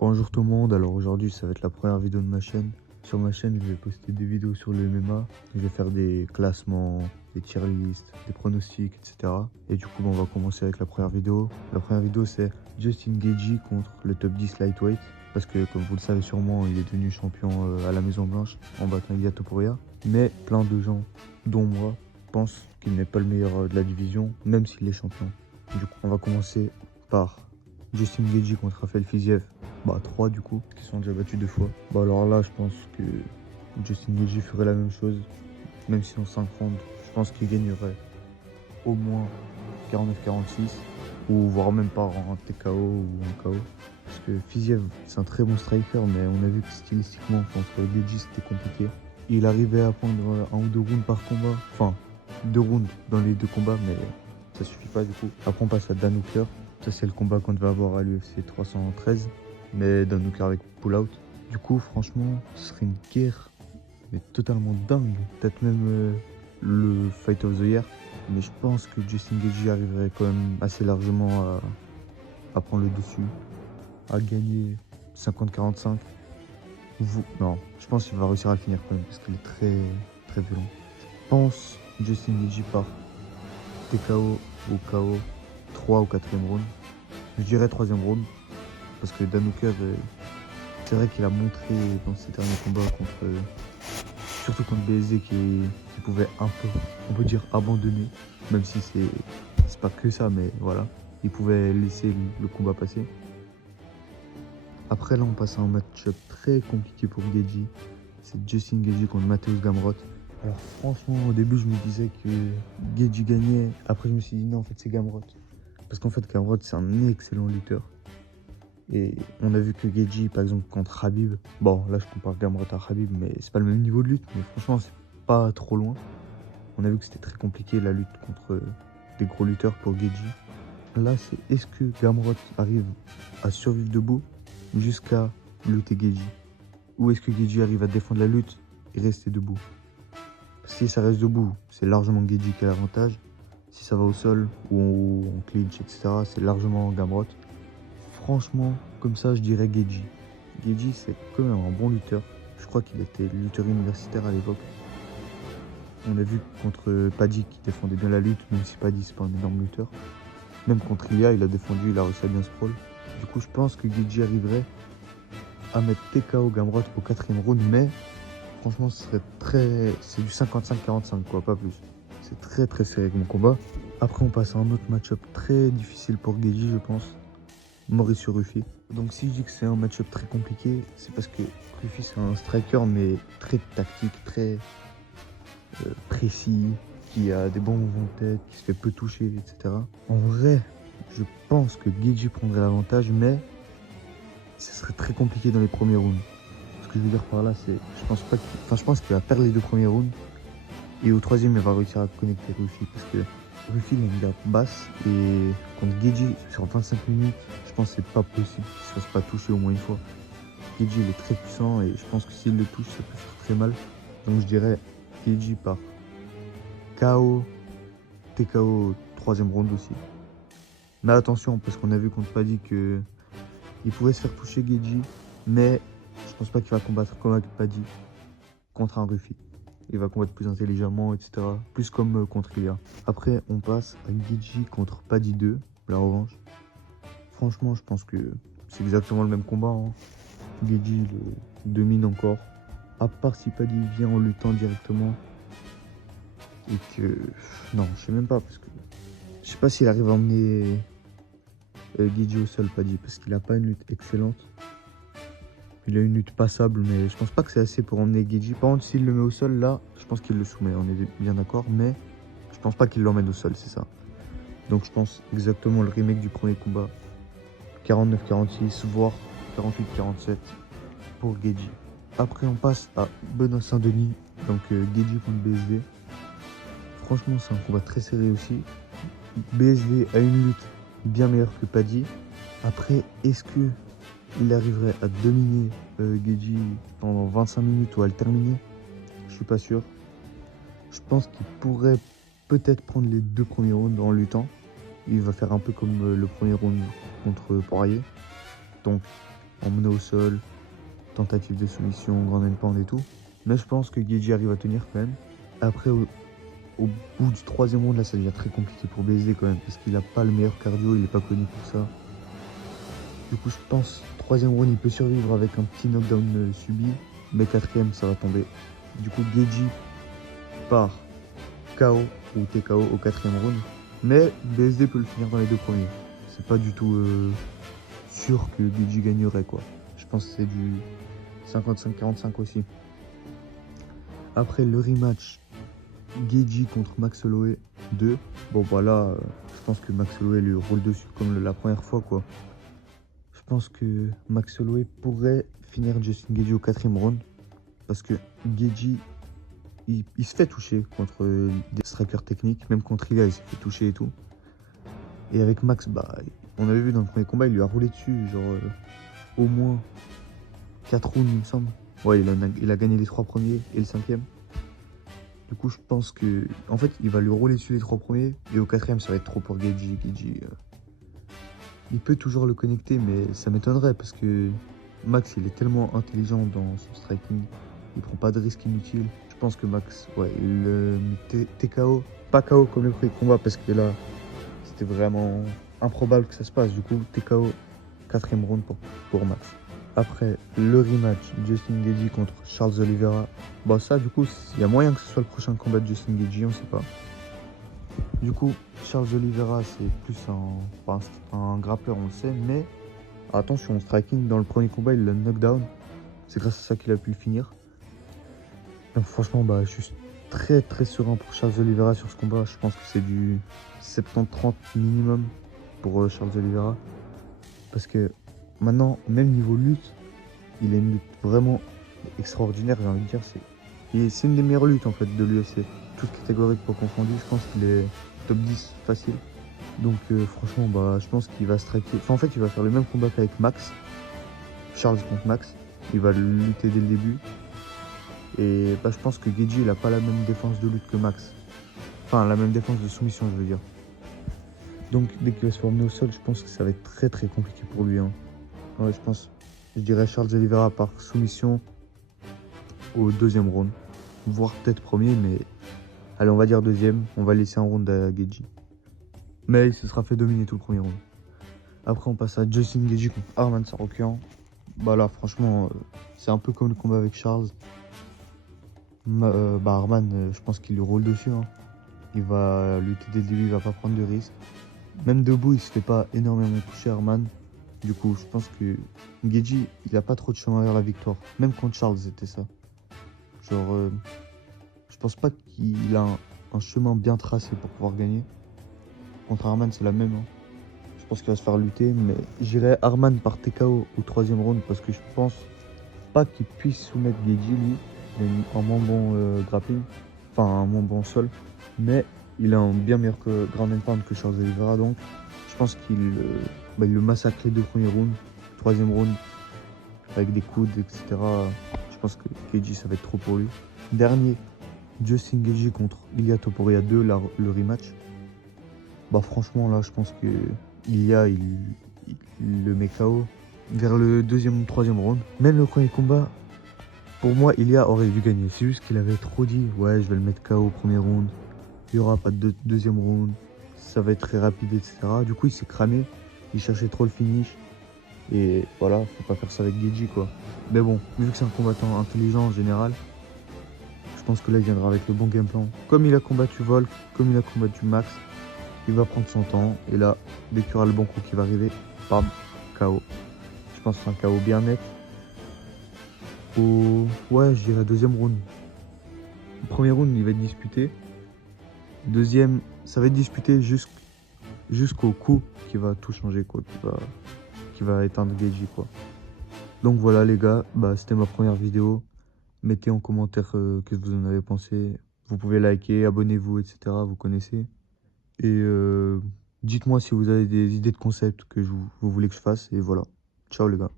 Bonjour tout le monde, alors aujourd'hui ça va être la première vidéo de ma chaîne. Sur ma chaîne je vais poster des vidéos sur le MMA, je vais faire des classements, des tier lists, des pronostics, etc. Et du coup on va commencer avec la première vidéo. La première vidéo c'est Justin Gaethje contre le top 10 lightweight. Parce que comme vous le savez sûrement, il est devenu champion à la Maison Blanche en battant Ilia Topuria. Mais plein de gens, dont moi, pensent qu'il n'est pas le meilleur de la division, même s'il est champion. Du coup on va commencer par Justin Gaethje contre Rafael Fiziev. 3 du coup, qui sont déjà battus 2 fois. Alors là, je pense que Justin Gaethje ferait la même chose, même si on 5 rounds. Je pense qu'il gagnerait au moins 49-46, ou voire même pas en TKO ou en KO. Parce que Fiziev, c'est un très bon striker, mais on a vu que stylistiquement, contre Gaethje, c'était compliqué. Il arrivait à prendre 1 ou 2 rounds par combat. Enfin, 2 rounds dans les 2 combats, mais ça suffit pas du coup. Après, on passe à Dan Hooker. Ça, c'est le combat qu'on devait avoir à l'UFC 313. Mais Dan Hooker avec pull-out. Du coup, franchement, ce serait une guerre, mais totalement dingue. Peut-être même le Fight of the Year. Mais je pense que Justin Gaethje arriverait quand même assez largement à prendre le dessus, à gagner 50-45. Non, je pense qu'il va réussir à le finir quand même, parce qu'il est très, très violent. Je pense Justin Gaethje par TKO ou KO, 3 ou 4e round. Je dirais 3e round. Parce que Dan Hooker, c'est vrai qu'il a montré dans ses derniers combats surtout contre BSD, qui pouvait un peu, on peut dire, abandonner, même si c'est pas que ça, mais voilà, il pouvait laisser le combat passer. Après là, on passe à un match-up très compliqué pour Gaethje. C'est Justin Gaethje contre Mateusz Gamrot. Alors franchement, au début, je me disais que Gaethje gagnait. Après, je me suis dit non, en fait, c'est Gamrot. Parce qu'en fait, Gamrot, c'est un excellent lutteur. Et on a vu que Gaethje, par exemple, contre Khabib, là je compare Gamrot à Khabib, mais c'est pas le même niveau de lutte, mais franchement c'est pas trop loin. On a vu que c'était très compliqué la lutte contre des gros lutteurs pour Gaethje. Là c'est est-ce que Gamrot arrive à survivre debout jusqu'à lutter Gaethje, ou est-ce que Gaethje arrive à défendre la lutte et rester debout? Parce que si ça reste debout, c'est largement Gaethje qui a l'avantage. Si ça va au sol ou en clinch, etc., c'est largement Gamrot. Franchement, comme ça, je dirais Gaethje. Gaethje, c'est quand même un bon lutteur. Je crois qu'il était lutteur universitaire à l'époque. On a vu contre Paddy qui défendait bien la lutte, même si Paddy, c'est pas un énorme lutteur. Même contre Ilia, il a défendu, il a réussi à bien sprawl. Du coup, je pense que Gaethje arriverait à mettre TKO Gamrot au 4e round, mais franchement, ce serait très... c'est du 55-45, quoi, pas plus. C'est très très serré comme combat. Après, on passe à un autre match-up très difficile pour Gaethje, je pense. Mauricio Ruffi. Donc si je dis que c'est un match-up très compliqué, c'est parce que Ruffi c'est un striker mais très tactique, très précis, qui a des bons mouvements de tête, qui se fait peu toucher, etc. En vrai, je pense que Gaethje prendrait l'avantage, mais ce serait très compliqué dans les premiers rounds. Ce que je veux dire par là, c'est je pense qu'il va perdre les 2 premiers rounds et au 3e il va réussir à connecter Ruffi, parce que Ruffi il a une garde basse et contre Gaethje sur 25 minutes, je pense que c'est pas possible qu'il ne se fasse pas toucher au moins une fois. Gaethje il est très puissant et je pense que s'il le touche, ça peut faire très mal. Donc je dirais Gaethje par KO, TKO 3e round aussi. Mais attention, parce qu'on a vu contre Paddy que il pouvait se faire toucher Gaethje, mais je pense pas qu'il va combattre comme avec Paddy contre un Ruffi. Il va combattre plus intelligemment, etc. Plus comme contre Ilia. Après, on passe à Gaethje contre Paddy 2, la revanche. Franchement, je pense que c'est exactement le même combat. Gaethje le domine encore. À part si Paddy vient en luttant directement. Et que... Non, je sais même pas. Parce que je sais pas s'il arrive à emmener Gaethje au sol, Paddy. Parce qu'il a pas une lutte excellente. Il a une lutte passable, mais je pense pas que c'est assez pour emmener Gaethje. Par contre, s'il le met au sol, là, je pense qu'il le soumet, on est bien d'accord, mais je pense pas qu'il l'emmène au sol, c'est ça. Donc je pense exactement le remake du premier combat. 49-46, voire 48-47 pour Gaethje. Après, on passe à Benoît Saint-Denis, donc Gaethje contre BSD. Franchement, c'est un combat très serré aussi. BSD a une lutte bien meilleure que Paddy. Après, est-ce que il arriverait à dominer Gaethje pendant 25 minutes ou à le terminer? Je suis pas sûr. Je pense qu'il pourrait peut-être prendre les 2 premiers rounds en luttant. Il va faire un peu comme le premier round contre Poirier. Donc emmené au sol, tentative de soumission, grand and pound et tout. Mais je pense que Geji arrive à tenir quand même. Après, au bout du troisième round, là, ça devient très compliqué pour BSD quand même, parce qu'il n'a pas le meilleur cardio, il n'est pas connu pour ça. Du coup, je pense, troisième round, il peut survivre avec un petit knockdown subi, mais quatrième, ça va tomber. Du coup, Geji part KO ou TKO au quatrième round, mais BSD peut le finir dans les deux premiers. C'est pas du tout sûr que Geji gagnerait, quoi. Je pense que c'est du 55-45 aussi. Après le rematch, Geji contre Max Holloway 2. Bon, voilà, je pense que Max Holloway lui roule dessus comme la première fois, quoi. Je pense que Max Holloway pourrait finir Justin Geji au quatrième round, parce que Geji, il se fait toucher contre des strikers techniques, même contre Iga, il s'est fait toucher et tout. Et avec Max, bah, on avait vu dans le premier combat, il lui a roulé dessus, genre au moins 4 rounds, il me semble. Ouais, il a gagné les 3 premiers et le 5e. Du coup, je pense que, en fait, il va lui rouler dessus les 3 premiers. Et au 4e, ça va être trop pour Geji. Geji, il peut toujours le connecter, mais ça m'étonnerait parce que Max, il est tellement intelligent dans son striking. Il prend pas de risques inutiles. Je pense que Max, ouais, il le TKO. Pas KO comme le premier combat parce que là, c'était vraiment improbable que ça se passe. Du coup, TKO, 4e round pour Max. Après le rematch, Justin Geji contre Charles Oliveira. Bon, ça, du coup, il y a moyen que ce soit le prochain combat de Justin Geji, on sait pas. Du coup, Charles Oliveira, c'est plus un grappleur, on le sait, mais attention, au striking, dans le premier combat, il l'a knockdown. C'est grâce à ça qu'il a pu le finir. Donc, franchement, bah, je suis très très serein pour Charles Oliveira sur ce combat. Je pense que c'est du 70-30 minimum pour Charles Oliveira. Parce que maintenant, même niveau lutte, il a une lutte vraiment extraordinaire, j'ai envie de dire. C'est une des meilleures luttes en fait de l'UFC. Toutes catégories pas confondues, je pense qu'il est top 10 facile. Donc franchement, bah, je pense qu'il va striker. Enfin, en fait, il va faire le même combat qu'avec Max. Charles contre Max. Il va lutter dès le début. Et bah, je pense que Geji, il a pas la même défense de lutte que Max. Enfin, la même défense de soumission, je veux dire. Donc dès qu'il va se former au sol, je pense que ça va être très très compliqué pour lui. Hein. Ouais, je dirais Charles Oliveira par soumission au deuxième round. Voire peut-être premier, mais allez, on va dire deuxième. On va laisser un round à Geji. Mais il se sera fait dominer tout le premier round. Après, on passe à Justin Geji contre Arman Tsarukyan. Bah là, franchement, c'est un peu comme le combat avec Charles. Arman, je pense qu'il lui roule dessus. Hein. Il va lutter dès le début, il va pas prendre de risques. Même debout, il se fait pas énormément toucher, Arman. Du coup, je pense que Geji, il a pas trop de chemin vers la victoire. Même contre Charles, c'était ça. Genre, je pense pas qu'il a un chemin bien tracé pour pouvoir gagner. Contre Arman, c'est la même. Hein. Je pense qu'il va se faire lutter, mais j'irai Arman par TKO au troisième round parce que je pense pas qu'il puisse soumettre Geji, lui. Il a un moins bon grappling, enfin un moins bon sol, mais il a un bien meilleur ground and pound que Charles Oliveira, donc je pense qu'il il le massacre les 2 premiers rounds. Troisième round, avec des coudes, etc. Je pense que Geji, ça va être trop pour lui. Dernier, Justin Geji contre Ilia Topuria 2, le rematch. Bah franchement, là, je pense que Ilia, il le met KO vers le deuxième ou troisième round. Même le premier combat, pour moi, Ilia aurait dû gagner. C'est juste qu'il avait trop dit, ouais, je vais le mettre KO au premier round. Il n'y aura pas de deuxième round. Ça va être très rapide, etc. Du coup, il s'est cramé. Il cherchait trop le finish. Et voilà, faut pas faire ça avec Geji, quoi. Mais bon, vu que c'est un combattant intelligent en général, je pense que là, il viendra avec le bon game plan. Comme il a combattu Volk, comme il a combattu Max, il va prendre son temps. Et là, dès qu'il y aura le bon coup qui va arriver, bam, KO. Je pense que c'est un KO bien net. Ouais, je dirais deuxième round. Le premier round, il va être disputé. Deuxième, ça va être disputé jusqu'au coup qui va tout changer, quoi. Qui va éteindre Geji, quoi. Donc voilà, les gars, bah, c'était ma première vidéo. Mettez en commentaire qu'est-ce que vous en avez pensé. Vous pouvez liker, abonnez-vous, etc. Vous connaissez. Et dites-moi si vous avez des idées de concepts que vous voulez que je fasse. Et voilà. Ciao, les gars.